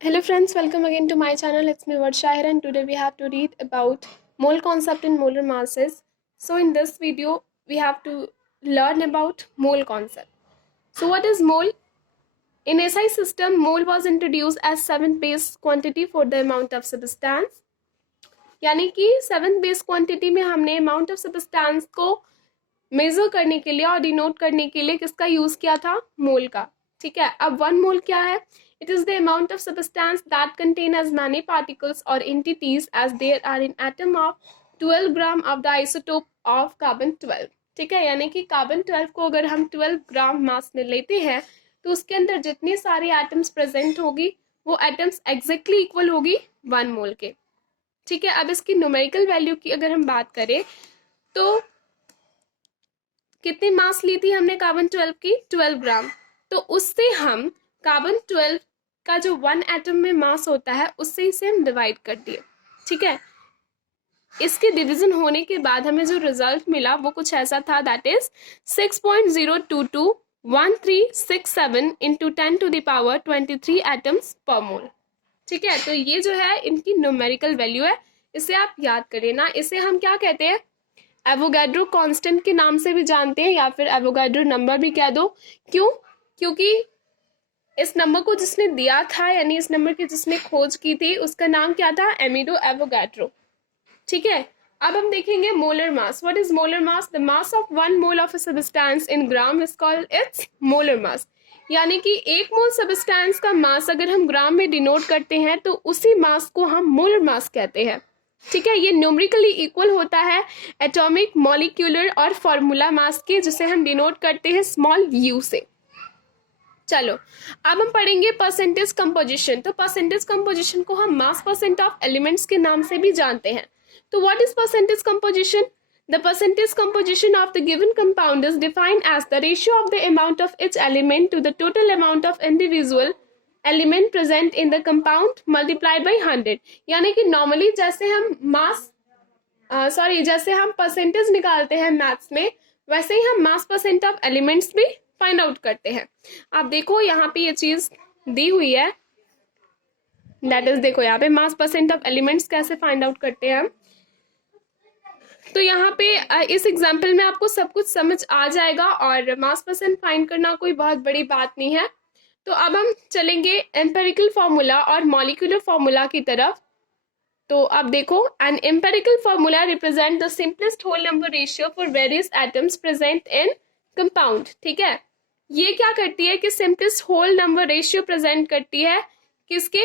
Hello friends, welcome again to my channel. It's me Varshahir and today we have to read about mole concept in molar masses. So in this video we have to learn about mole concept. So what is mole? In SI system, mole was introduced as 7th base quantity for the amount of substance. यानी कि 7th base quantity में हमने amount of substance को major करने के लिए और denote करने के लिए किसका यूज किया था? मोल का. ठीक है. अब 1 मोल क्या है? It is the amount of substance that contain as many particles or entities as there are in atom of 12 gram of the isotope of carbon 12. ठीक है. यानी कि कार्बन 12 को अगर हम 12 ग्राम मास में लेते हैं तो उसके अंदर जितनी सारी एटम्स प्रेजेंट होगी वो एटम्स एग्जैक्टली इक्वल होगी 1 मोल के. ठीक है. अब इसकी न्यूमेरिकल वैल्यू की अगर हम बात करें तो कितनी मास ली थी हमने कार्बन 12 की? 12 ग्राम. तो उससे हम कार्बन 12 का जो 1 एटम में मास होता है उससे इसे हम डिवाइड कर दिए. ठीक है. इसके डिवीजन होने के बाद हमें जो रिजल्ट मिला वो कुछ ऐसा था, that is 6.0221367 into 10 to the power 23 atoms per mole. ठीक है. तो ये जो है इनकी न्यूमेरिकल वैल्यू है. इसे आप याद करें ना. इसे हम क्या कहते हैं? एवोगाड्रो कांस्टेंट के नाम से भी जानते हैं या फिर एवोगाड्रो नंबर भी कह दो. क्यों? क्योंकि इस नंबर को जिसने दिया था यानी इस नंबर की जिसने खोज की थी उसका नाम क्या था? एमिडो एवोगाड्रो. ठीक है. अब हम देखेंगे molar mass. What is molar mass? The mass of 1 mole of a substance in gram is called its molar mass. यानी कि 1 मोल सब्सटेंस का मास अगर हम ग्राम में डिनोट करते हैं तो उसी मास को हम मोलर मास कहते हैं. ठीक है. ये न्यूमेरिकली इक्वल होता है एटॉमिक, मॉलिक्यूलर और फॉर्मूला मास के, जिसे हम डिनोट करते हैं स्मॉल u से. चलो अब हम पढ़ेंगे परसेंटेज कंपोजिशन. तो परसेंटेज कंपोजिशन को हम मास परसेंट ऑफ एलिमेंट्स के नाम से भी जानते हैं. तो what is percentage composition? The percentage composition of the given compound is defined as the ratio of the amount of each element to the total amount of individual element present in the compound multiplied by 100. यानी कि normally जैसे हम जैसे हम percentage निकालते हैं maths में, वैसे ही हम मास परसेंट ऑफ एलिमेंट्स भी फाइंड आउट करते हैं. आप देखो यहाँ पे ये चीज दी हुई है, दैट इज देखो यहाँ पे मास परसेंट ऑफ एलिमेंट्स कैसे फाइंड आउट करते हैं हम. तो यहाँ पे इस एग्जाम्पल में आपको सब कुछ समझ आ जाएगा और मास परसेंट फाइंड करना कोई बहुत बड़ी बात नहीं है. तो अब हम चलेंगे एम्पेरिकल फॉर्मूला और मॉलिक्यूलर फॉर्मूला की तरफ. तो अब देखो, an empirical formula represent the simplest whole number ratio for various atoms present in compound. ठीक है. ये क्या करती है कि simplest whole number ratio present करती है किसके?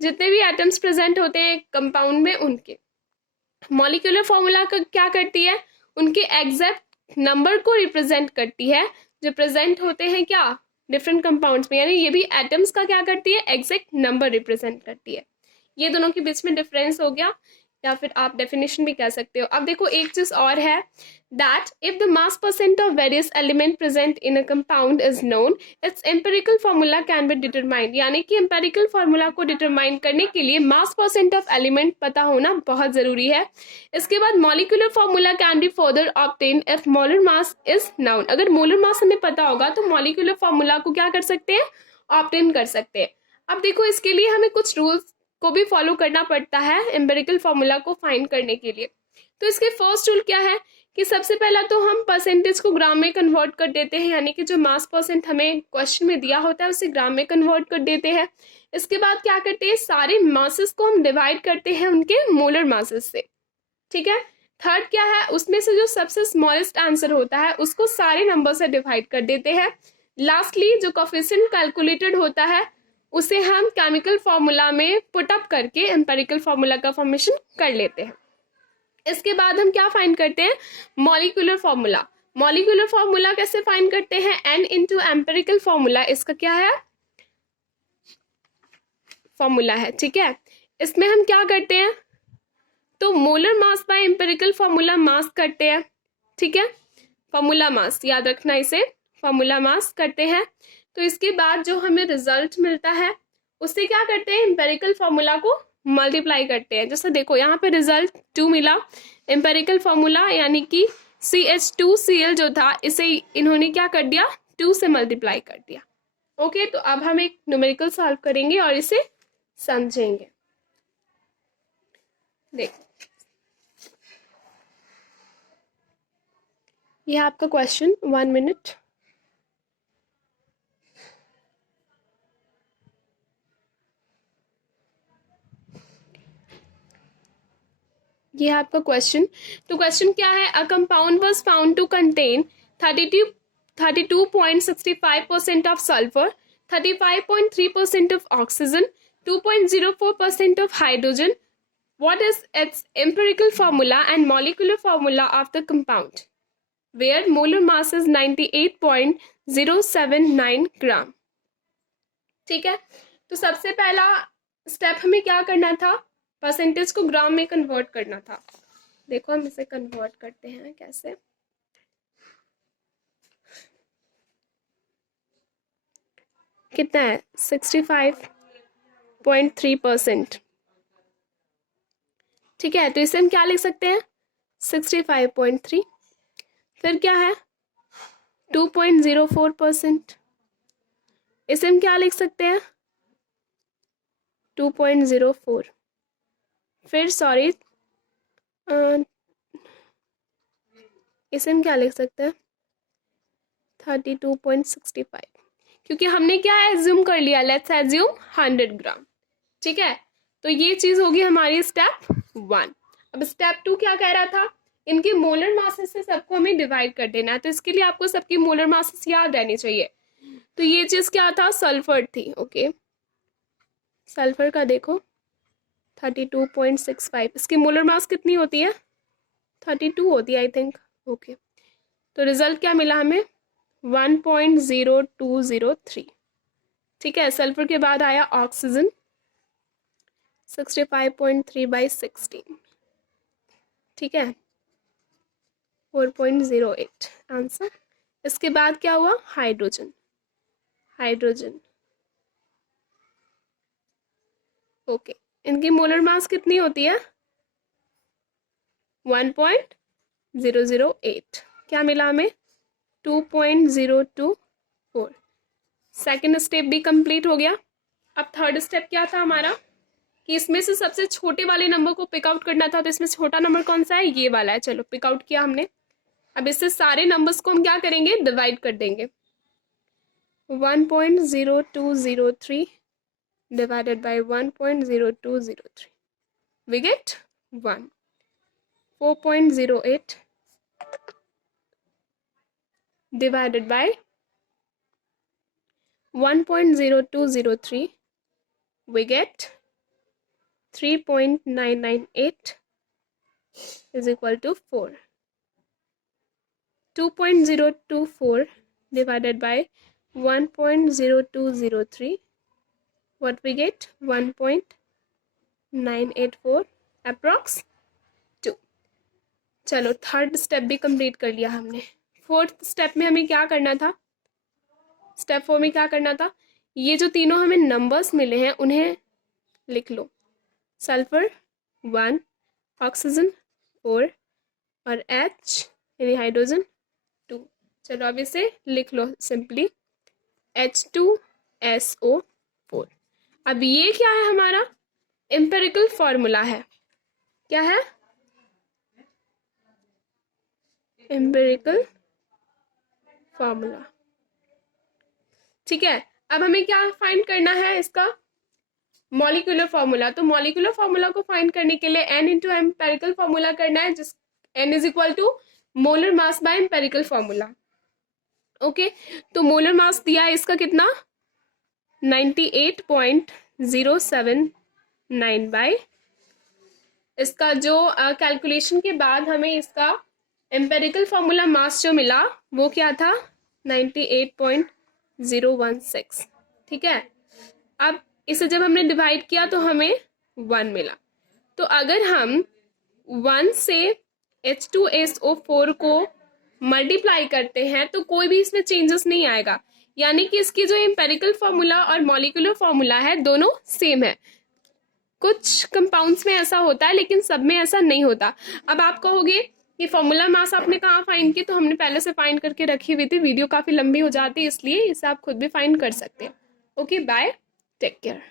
जितने भी एटम्स प्रेजेंट होते हैं कंपाउंड में उनके. मॉलिक्यूलर फॉर्मूला का क्या करती है? उनके एग्जैक्ट नंबर को रिप्रेजेंट करती है जो प्रेजेंट होते हैं क्या? डिफरेंट कंपाउंड्स में. यानी ये भी एटम्स का क्या करती है? एग्जैक्ट नंबर रिप्रेजेंट करती है. ये दोनों के बीच में डिफरेंस हो गया या फिर आप डेफिनेशन भी कह सकते हो. अब देखो एक चीज और है, that if the mass percent of various element present in a compound is known, its empirical formula can be determined. यानी कि empirical formula को determine करने के लिए mass percent of element पता होना बहुत जरूरी है. इसके बाद molecular formula can be further obtained if molar mass is known. अगर molar mass हमें पता होगा तो molecular formula को क्या कर सकते हैं? obtain कर सकते हैं. अब देखो इसके लिए हमें कुछ रूल्स को भी फॉलो करना पड़ता है एम्पेरिकल फॉर्मूला को फाइंड करने के लिए. तो इसके फर्स्ट रूल क्या है कि सबसे पहला तो हम परसेंटेज को ग्राम में कन्वर्ट कर देते हैं. यानी कि जो मास परसेंट हमें क्वेश्चन में दिया होता है उसे ग्राम में कन्वर्ट कर देते हैं. इसके बाद क्या करते हैं? सारे मासेस को हम डिवाइड करते हैं उनके मोलर मासेस से. ठीक है. थर्ड क्या है? उसमें से जो सबसे स्मॉलेस्ट आंसर होता है उसको सारे नंबर से डिवाइड कर देते हैं. लास्टली जो कोफिशिएंट कैलकुलेटेड होता है उसे हम केमिकल फॉर्मूला में पुट अप करके एम्पेरिकल फॉर्मूला का फॉर्मेशन कर लेते हैं. इसके बाद हम क्या फाइंड करते हैं? Molecular formula. मॉलिक्यूलर फॉर्मूला कैसे फाइंड करते हैं? n इंटू एम्पेरिकल फॉर्मूला इसका क्या है? फॉर्मूला है. ठीक है. इसमें हम क्या करते हैं? तो molar mass by empirical formula mass करते हैं. ठीक है. फॉर्मूला मास याद रखना, इसे फॉर्मूला मास करते हैं. तो इसके बाद जो हमें रिजल्ट मिलता है उससे क्या करते हैं? एम्पेरिकल फॉर्मूला को मल्टीप्लाई करते हैं. जैसे देखो यहाँ पे रिजल्ट 2 मिला. एम्पेरिकल फॉर्मूला यानी कि CH2Cl जो था इसे इन्होंने क्या कर दिया? 2 से मल्टीप्लाई कर दिया. ओके. तो अब हम एक न्यूमेरिकल सॉल्व करेंगे और इसे समझेंगे। देखो ये आपका क्वेश्चन, 1 मिनट। ये है आपका क्वेश्चन। तो क्वेश्चन क्या है? A compound was found to contain 32.65% of sulfur, 35.3% of oxygen, 2.04% of hydrogen. What is its empirical formula and molecular formula of the compound? Where molar mass is 98.079 gram. ठीक है, तो सबसे पहला स्टेप हमें क्या करना था? परसेंटेज को ग्राम में कन्वर्ट करना था। देखो हम इसे कन्वर्ट करते हैं कैसे। कितना है? 65.3%। ठीक है, तो इसे हम क्या लिख सकते हैं? 65.3। फिर क्या है? 2.04%। इसे हम क्या लिख सकते हैं? 2.04। फिर सॉरी, इसे हम क्या लिख सकते हैं? 32.65, क्योंकि हमने क्या एज्यूम कर लिया, लेट्स एज्यूम 100 ग्राम। ठीक है, तो ये चीज होगी हमारी स्टेप 1। अब स्टेप 2 क्या कह रहा था? इनके मोलर मासेस से सबको हमें डिवाइड कर देना है, तो इसके लिए आपको सबकी मोलर मासेस याद रहनी चाहिए। तो ये चीज क्या था? सल्फर थी। ओके, सल्फर का देखो 32.65, इसकी मोलर मास कितनी होती है? 32 होती है आई थिंक। ओके, तो रिजल्ट क्या मिला हमें? 1.0203। ठीक है, सल्फर के बाद आया ऑक्सीजन 65.3/16। ठीक है, 4.08 आंसर। इसके बाद क्या हुआ? हाइड्रोजन। हाइड्रोजन ओके, इनकी मोलर मास कितनी होती है? 1.008। क्या मिला हमें? 2.024। सेकेंड स्टेप भी कंप्लीट हो गया। अब थर्ड स्टेप क्या था हमारा? कि इसमें से सबसे छोटे वाले नंबर को पिक आउट करना था। तो इसमें छोटा नंबर कौन सा है? ये वाला है। चलो पिक आउट किया हमने। अब इससे सारे नंबर्स को हम क्या करेंगे? डिवाइड कर देंगे। 1.0203 divided by 1.0203, we get 1. 4.08 divided by 1.0203, we get 3.998 is equal to 4. 2.024 divided by 1.0203, what we get? 1.984 approx 2. चलो थर्ड स्टेप भी कंप्लीट कर लिया हमने। फोर्थ स्टेप में हमें क्या करना था? स्टेप 4 में क्या करना था? ये जो तीनों हमें नंबर्स मिले हैं उन्हें लिख लो। सल्फर 1, ऑक्सीजन 4 और H यानी हाइड्रोजन 2। चलो अब इसे लिख लो सिंपली, H2SO4। अब ये क्या है? हमारा एम्पिरिकल फॉर्मूला है। क्या है? Empirical formula. ठीक है, अब हमें क्या फाइंड करना है? इसका मॉलिक्यूलर फॉर्मूला। तो मॉलिक्यूलर फॉर्मूला को फाइंड करने के लिए N इंटू एम्पेरिकल फॉर्मूला करना है, जिस N is equal to molar mass by empirical formula. Okay, तो मोलर मास दिया है इसका कितना? 98.079 बाय, इसका जो कैलकुलेशन के बाद हमें इसका एम्पेरिकल फॉर्मूला मास जो मिला वो क्या था? 98.016। ठीक है, अब इसे जब हमने डिवाइड किया तो हमें 1 मिला। तो अगर हम 1 से H2SO4 को मल्टीप्लाई करते हैं तो कोई भी इसमें चेंजेस नहीं आएगा, यानी कि इसकी जो एम्पेरिकल फॉर्मूला और मॉलिक्यूलर फॉर्मूला है दोनों सेम है। कुछ कंपाउंड्स में ऐसा होता है लेकिन सब में ऐसा नहीं होता। अब आप कहोगे कि फॉर्मूला मास आपने कहाँ फाइंड की? तो हमने पहले से फाइंड करके रखी हुई थी, वीडियो काफी लंबी हो जाती है इसलिए इसे आप खुद भी फाइंड कर सकते हैं। Okay bye, take care.